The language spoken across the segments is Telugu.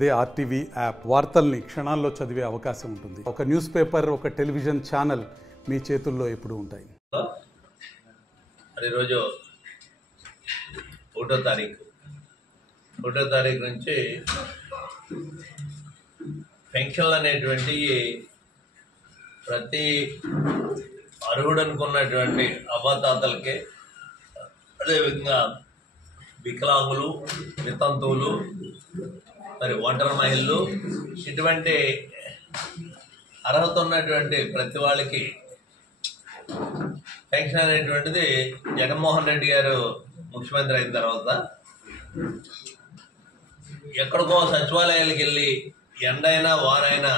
అదే ఆర్టీవీ యాప్ వార్తల్ని క్షణాల్లో చదివే అవకాశం ఉంటుంది. ఒక న్యూస్ పేపర్, ఒక టెలివిజన్ ఛానల్ మీ చేతుల్లో ఎప్పుడూ ఉంటాయి. ఈరోజు 1వ తారీఖు నుంచి పెన్షన్లు అనేటువంటి ప్రతి అర్హుడు అనుకున్నటువంటి అవ్వాతాతలకి, అదేవిధంగా వికలాంగులు, వితంతువులు, మరి ఒంటరి మహిళలు, ఇటువంటి అర్హత ఉన్నటువంటి ప్రతి వాళ్ళకి పెన్షన్ అనేటువంటిది జగన్మోహన్ రెడ్డి గారు ముఖ్యమంత్రి అయిన తర్వాత ఎక్కడికో సచివాలయాలకు వెళ్ళి ఎండైనా వారైనా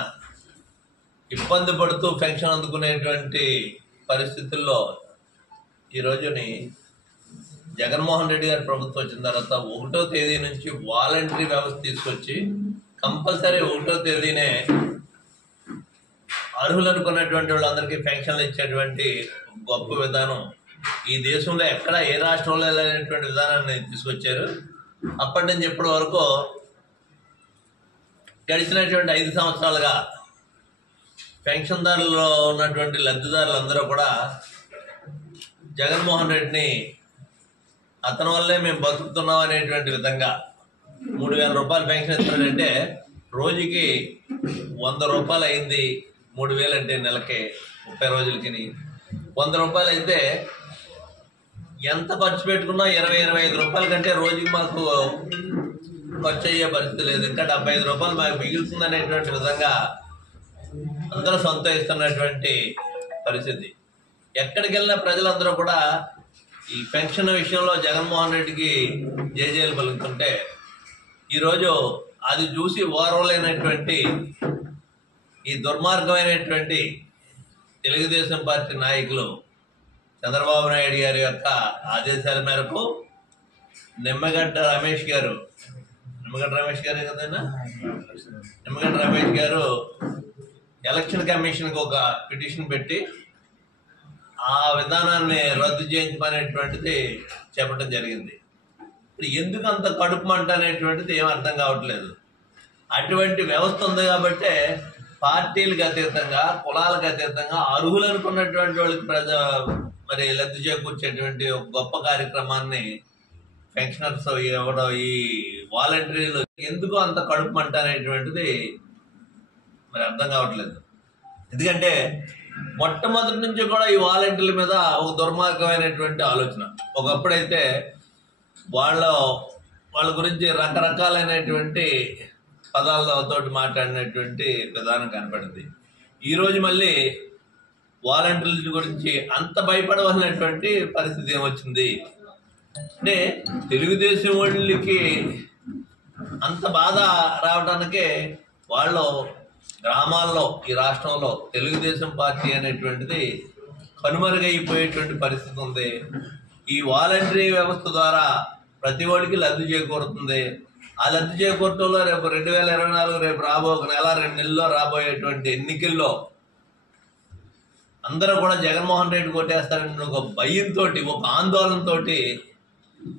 ఇబ్బంది పడుతూ పెన్షన్ అందుకునేటువంటి పరిస్థితుల్లో ఈ రోజుని జగన్మోహన్ రెడ్డి గారి ప్రభుత్వం వచ్చిన తర్వాత 1వ తేదీ నుంచి వాలంటరీ వ్యవస్థ తీసుకొచ్చి కంపల్సరీ 1వ తేదీనే అర్హులు అనుకున్నటువంటి వాళ్ళందరికీ పెన్షన్లు ఇచ్చేటువంటి గొప్ప విధానం ఈ దేశంలో ఎక్కడ ఏ రాష్ట్రంలో లేనటువంటి విధానాన్ని తీసుకొచ్చారు. అప్పటి నుంచి ఇప్పటి వరకు గడిచినటువంటి 5 సంవత్సరాలుగా పెన్షన్దారుల్లో ఉన్నటువంటి లబ్ధిదారులందరూ కూడా జగన్మోహన్ రెడ్డిని అతని వల్లే మేము బతుకుతున్నాం అనేటువంటి విధంగా 3,000 రూపాయలు పెన్షన్ ఇస్తున్నాడంటే రోజుకి 100 రూపాయలు అయింది. 3,000 అంటే నెలకి 30 రోజులకి 100 రూపాయలు అయితే ఎంత ఖర్చు పెట్టుకున్నా 20-25 రూపాయల కంటే రోజుకి మాకు ఖర్చు అయ్యే పరిస్థితి లేదు. ఇంకా 75 రూపాయలు మాకు మిగులుతుంది అనేటువంటి విధంగా అందరూ సంతోషిస్తున్నటువంటి పరిస్థితి. ఎక్కడికి వెళ్ళిన ప్రజలందరూ కూడా ఈ పెన్షన్ విషయంలో జగన్మోహన్ రెడ్డికి జేజేలు పలుకుతుంటే ఈరోజు అది చూసి ఓర్వలేనటువంటి ఈ దుర్మార్గమైనటువంటి తెలుగుదేశం పార్టీ నాయకులు చంద్రబాబు నాయుడు గారి యొక్క ఆదేశాల మేరకు నిమ్మగడ్డ రమేష్ గారు కదైనా నిమ్మగడ్డ రమేష్ గారు ఎలక్షన్ కమిషన్కి ఒక పిటిషన్ పెట్టి ఆ విధానాన్ని రద్దు చేయించమనేటువంటిది చెప్పడం జరిగింది. ఇప్పుడు ఎందుకు అంత కడుపు మంట అనేటువంటిది ఏం అర్థం కావట్లేదు. అటువంటి వ్యవస్థ ఉంది కాబట్టే పార్టీలకు అతీతంగా, కులాలకు అతీతంగా అర్హులు అనుకున్నటువంటి వాళ్ళకి మరి లబ్ధి చేకూర్చేటువంటి ఒక గొప్ప కార్యక్రమాన్ని పెన్షనర్స్ ఇవ్వడం, ఈ వాలంటీర్లు ఎందుకు అంత కడుపు మంట అనేటువంటిది మరి అర్థం కావట్లేదు. ఎందుకంటే మొట్టమొదటి నుంచి కూడా ఈ వాలంటీర్ల మీద ఒక దుర్మార్గమైనటువంటి ఆలోచన. ఒకప్పుడైతే వాళ్ళ గురించి రకరకాలైనటువంటి పదాలతో మాట్లాడినటువంటి విధానం కనపడింది. ఈరోజు మళ్ళీ వాలంటీర్ల గురించి అంత భయపడవలసినటువంటి పరిస్థితి ఏమొచ్చింది అంటే తెలుగుదేశం వాళ్ళకి అంత బాధ రావడానికే వాళ్ళు గ్రామాల్లో ఈ రాష్ట్రంలో తెలుగుదేశం పార్టీ అనేటువంటిది కనుమరుగైపోయేటువంటి పరిస్థితి ఉంది. ఈ వాలంటరీ వ్యవస్థ ద్వారా ప్రతి ఒడికి లబ్ధి చేకూరుతుంది. ఆ లబ్ధి చేకూరటంలో రేపు 2024 రేపు ఒక నెల 2 నెలల్లో రాబోయేటువంటి ఎన్నికల్లో అందరూ కూడా జగన్మోహన్ రెడ్డి కొట్టేస్తారని ఒక భయంతో, ఒక ఆందోళనతో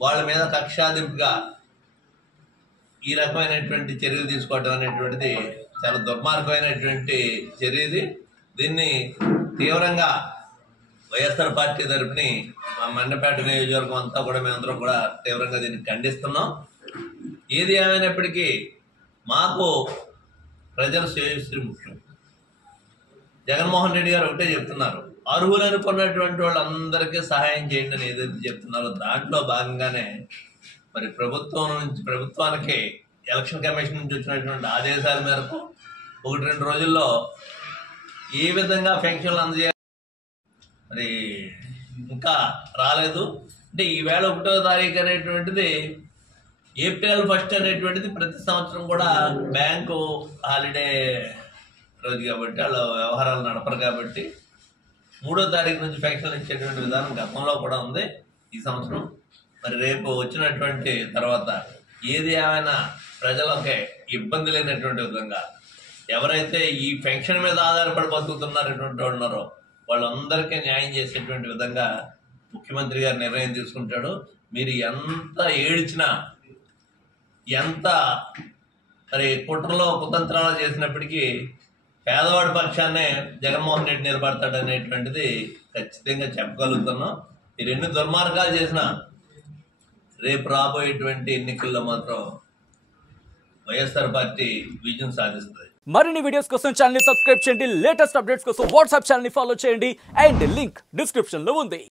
వాళ్ళ మీద కక్షాదింపుగా ఈ రకమైనటువంటి చర్యలు తీసుకోవడం అనేటువంటిది చాలా దుర్మార్గమైనటువంటి చర్య ఇది. దీన్ని తీవ్రంగా వైఎస్ఆర్ పార్టీ తరఫుని మా మండపేట నియోజకవర్గం అంతా కూడా మేమందరం కూడా తీవ్రంగా దీన్ని ఖండిస్తున్నాం. ఏది ఏమైనప్పటికీ మాకు ప్రజల శ్రేయస్సు ముఖ్యం. జగన్మోహన్ రెడ్డి గారు ఒకటే చెప్తున్నారు, అర్హులు అనుకున్నటువంటి వాళ్ళందరికీ సహాయం చేయండి అని ఏదైతే చెప్తున్నారో దాంట్లో భాగంగానే మరి ప్రభుత్వానికి ఎలక్షన్ కమిషన్ నుంచి వచ్చినటువంటి ఆదేశాల మేరకు 1-2 రోజుల్లో ఏ విధంగా పెన్షన్లు అందజేయాలి మరి ఇంకా రాలేదు. అంటే ఈవేళ 1వ తారీఖు అనేటువంటిది ఏప్రిల్ 1 అనేటువంటిది ప్రతి సంవత్సరం కూడా బ్యాంకు హాలిడే రోజు కాబట్టి వాళ్ళ వ్యవహారాలు నడపరు కాబట్టి 3వ తారీఖు నుంచి పెన్షన్లు ఇచ్చేటువంటి విధానం గతంలో కూడా ఉంది. ఈ సంవత్సరం మరి రేపు వచ్చినటువంటి తర్వాత ఏది ఏమైనా ప్రజలకే ఇబ్బంది లేనటువంటి విధంగా ఎవరైతే ఈ పెన్షన్ మీద ఆధారపడి బతుకుతున్నారటువంటి వాళ్ళు ఉన్నారో వాళ్ళందరికీ న్యాయం చేసేటువంటి విధంగా ముఖ్యమంత్రి గారు నిర్ణయం తీసుకుంటాడు. మీరు ఎంత ఏడ్చినా, ఎంత మరి కుట్రలో కుతంత్రాలు చేసినప్పటికీ పేదవాడి పక్షాన్నే జగన్మోహన్ రెడ్డి నిలబడతాడు అనేటువంటిది ఖచ్చితంగా చెప్పగలుగుతున్నాం. ఈ రెండు దుర్మార్గాలు చేసిన రేపు రాబోయేటువంటి ఎన్నికల్లో మాత్రం వైఎస్ఆర్ పార్టీ విజయం సాధిస్తుంది. మరిన్ని వీడియోస్ కోసం ఛానల్ ని సబ్స్క్రైబ్ చేయండి. లేటెస్ట్ అప్డేట్స్ కోసం వాట్సాప్ ఛానల్ ని ఫాలో చేయండి. అండ్ లింక్ డిస్క్రిప్షన్ లో ఉంది.